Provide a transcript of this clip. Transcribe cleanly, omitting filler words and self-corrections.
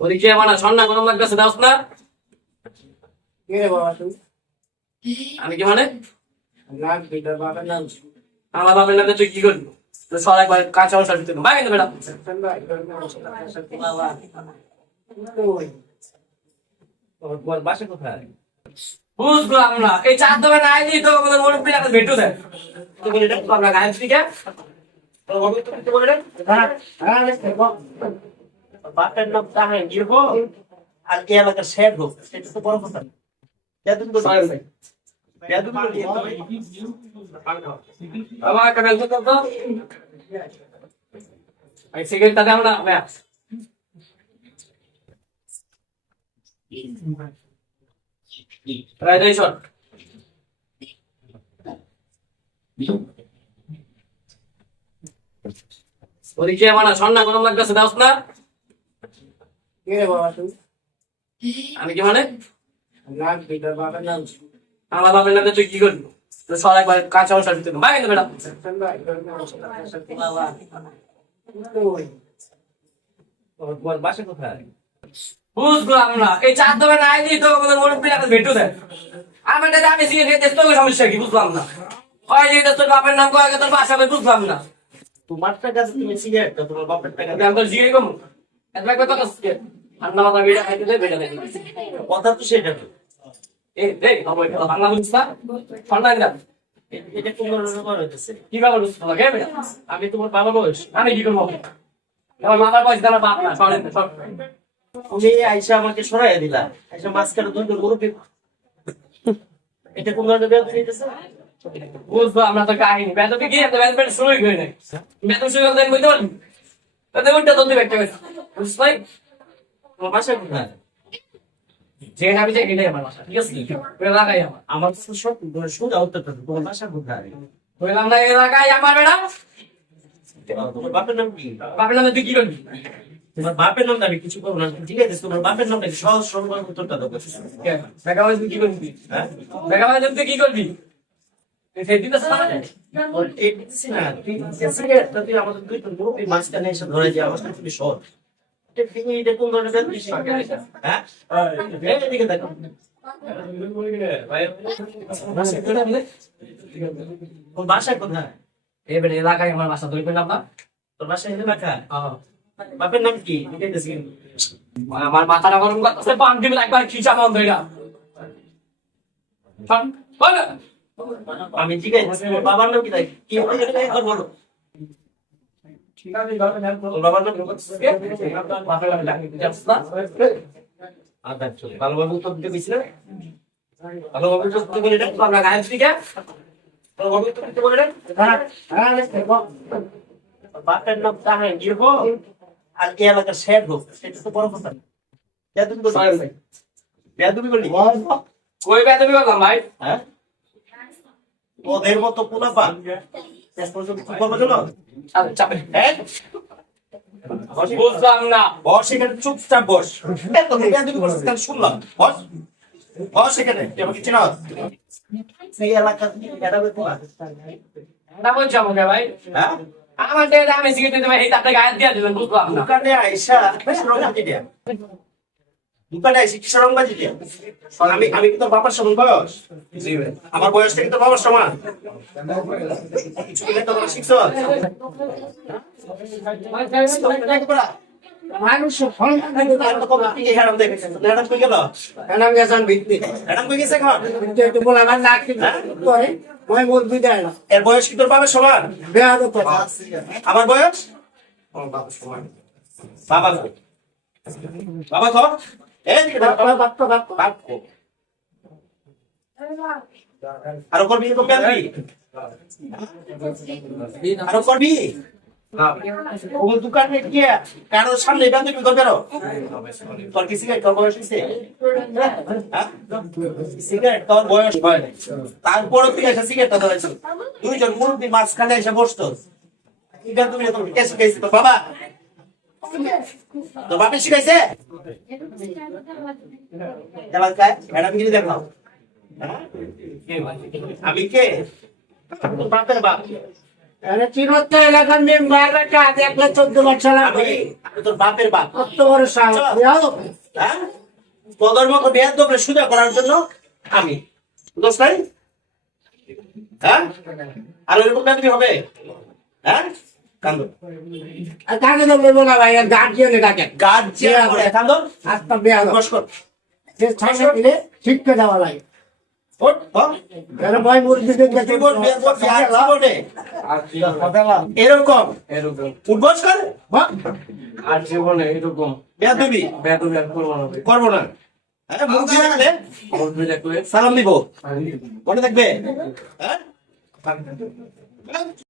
পরীক্ষা মানে ঠান্ডা গরম লাগতেছে দাস না আমি কি মানে আমার বাপের নামে তুই কি করবি তো সর একবার কাঁচা অংশ দিতে ভাই কিন্তু বেটা বাসা কোথায়? বুঝলাম না এই চার দোকানে আইলি তো আমাদের মুরব্বী একটা ভেটু দেয় তো বলে এটা আমরা গায়ে থেকে বাপের নাম জাহাঙ্গীর হোক আর এই এলাকার শেখ হোক, এটা তো বড় কথা। আমার একটা বেল তো এই সিগারেটটা দাও না ভাই রাইট এই শট পরীক্ষা মানে ঠান্ডা গরম লাগতেছে দাস না আমি কি মানে আমার বাপের নামে তুই কি করবি তো সর একবার কাঁচা অংশ দিতে ভাই কিন্তু বেটা বাসা কোথায়? বুঝলাম না এই চার দোকানে আইলি তো আমাদের মুরব্বী একটা ভেটু দেয় আমার এটা আমি সিগারেট খেতে তোর সমস্যা কি বুঝলাম না হয় যে তোর বাপের নাম কয়ে তোর বাসা বুঝলাম না তোমার টাকা তুমি সিগারেট, তোমার বাপের টাকা আমি তোর জিজ্ঞেস করবো এত লাগবে তো কাছে ঠান্ডা মাথা বেড়া খাইতে দেয় বেড়া খাইতে কথা তো সেটা তো। এই খবর বাংলা বুঝছ না ঠান্ডা না এটা তোমার ব্যাপার হইতেছে। কি ব্যাপার বুঝছ না কে বেড়া আমি তোমার বাবা বয়স, আমি কি করবো আমার মাথার পয়সা আমার বাপ না সরেন সব তুমি আইসা আমাকে সরাইয়া দিলা, আইসা মাঝখানে দুটো মুরব্বী, এটা কোন ধরনের ব্যবসা হইতেছে? বুঝবো আমরা তো কাহিনী বেতকে গিয়ে তো বেতন শুরুই করে নাই বেতন শুরু করতে বলতে পারবি তাদের উল্টা তো দিবে একটা বুঝছ ভাই তোমার বাসা কোথায়? যে আমি যে এটাই আমার বাসা ঠিক আছে এলাকায় আমার আমার তো সব সোজা উত্তরটা তো, তোমার বাসা কোথায়? বললাম না এলাকায় আমার বেড়া তোমার বাপের নাম কি? বাপের নামে তুই কি করবি তোমার বাপের নাম আমি কিছু করবো না, ঠিক আছে? তোমার বাপের নামটা কি? সহজ সরল উত্তরটা দাও। দেখা তুই কি করবি হ্যাঁ, দেখা তুই কি করবি সেদিন তো এই দিতেছি না, তুই সিগারেটটা তুই আমাদের দুইটা মুরব্বী মাঝখানে এসে ধরে যে আমার সাথে তুমি সর, এটা তুমি এটা কোন ধরনের ব্যবসা? হ্যাঁ, এদিকে দেখো, তোর বাসা কোথায়? এবারে এলাকায় আমার বাসা ধরে পেলাম না তোর বাসা এই এলাকা? বাপের নাম কি? জিজ্ঞাসা কি? আমার মাথাটা গরম করতেছে পান দিবে একবার খিচা বন্ধ হইলা আমি জিজ্ঞাসা তোর বাবার নাম কি? তাই কি একবার বলো, তোর বাবার নাম ভালোভাবে উত্তর দিতে গেছি না, ভালোভাবে উত্তর দিতে বলে আমরা গায়ে থেকে ভালোভাবে উত্তর দিতে বলে বাপের নাম জাহাঙ্গীর হোক আর এই এলাকার শেখ হোক, এটা তো বড় কথা। বেয়াদবি করলি, কই বেতবি করলাম ভাই হ্যাঁ? ওদের মতো পোলাপা শেষ পর্যন্ত কি করবো জানো? চাপে হ্যাঁ? বুঝলাম না বস এখানে, চুপচাপ বস। এত বেয়াদবি করছিস কেন শুনলাম? বস, বস এখানে, তুই আমাকে চিনস? এই এলাকার বেড়াবে তোমার, এটা বলছি আমাকে ভাই হ্যাঁ? আমার ডেটা আমি সিগারেট দিতে ভাই তাতে গায়ে দিয়ে দিলেন বুঝলাম না দোকানে আইসা রংবাজি দিয়া, দোকানে আইসি কিসের রংবাজি দিয়া? আমি কি তোর বাবার সমান বয়স? আমার বয়সটা কি তোর বাবার সমান? কিছু কি লেখাপড়া শিখছ? মানুষ এত কম কি হেরাম দেখেছিস? হেরাম কই গেল? নাম গেছেন ভিত্তি হেরাম কই গেছে এখন? একটু বলে আমার নাক করে মই বলবি দেয় না এর বয়স কি তোর বাবার সমান? বেহাদ তো আমার বয়স? ও বাবার সমান। বাবা কই? বাবা কো? এদিকে দেখ, বাপ কো? আরো করবি তো করবি? আরো করবি? ও দোকানে গিয়ে কারো সামনে এটা তুমি করবে না? তোর কি সিগারেট তোর বয়স হইছে? হ্যাঁ? সিগারেট তোর বয়স হয় নাই। তারপরে তুই একটা সিগারেটটা ধরেছ, দুইজন মুরব্বী মাঝখানে এসে বসতো, এটা তুমি তোর কে শিখাইছে? তোর বাবা? তোর বাপে শিখাইছে? এলাকায় ম্যাডামগিরি দেখাও। হ্যাঁ? আমি কে? তোর বাপের বাপ। আরে চিরত্তা এলাকার মেম্বার একটা 1,14,00,000 আমি তোর বাপের বাপ কত বড় সাহস হ্যাঁ তোদের মতো বেয়াদ দোবরে সুজা করার জন্য আমি দোষ নাই হ্যাঁ আর ওইরকম বেয়াদবি হবে হ্যাঁ কান্দো আর কাকে তো বলবো না ভাই গার্জিয়ানে ডাকেন গার্জিয়ান করে কান্দো আত্মা বেয়া নমস্কার সে ছাড়ে দিলে শিক্ষা দেওয়া লাগে ওঠ হ্যাঁ আরে ভাই মুরগিদের কাছে জীবন বেয়াদবি আর জীবনে এরকম উঠবস কর আর জীবনে এরকম বেয়াদবি বেদবে করবো না করবো না হ্যাঁ মুরগি রাখলে মুরব্বি দেখলে সালাম দিব মনে থাকবে হ্যাঁ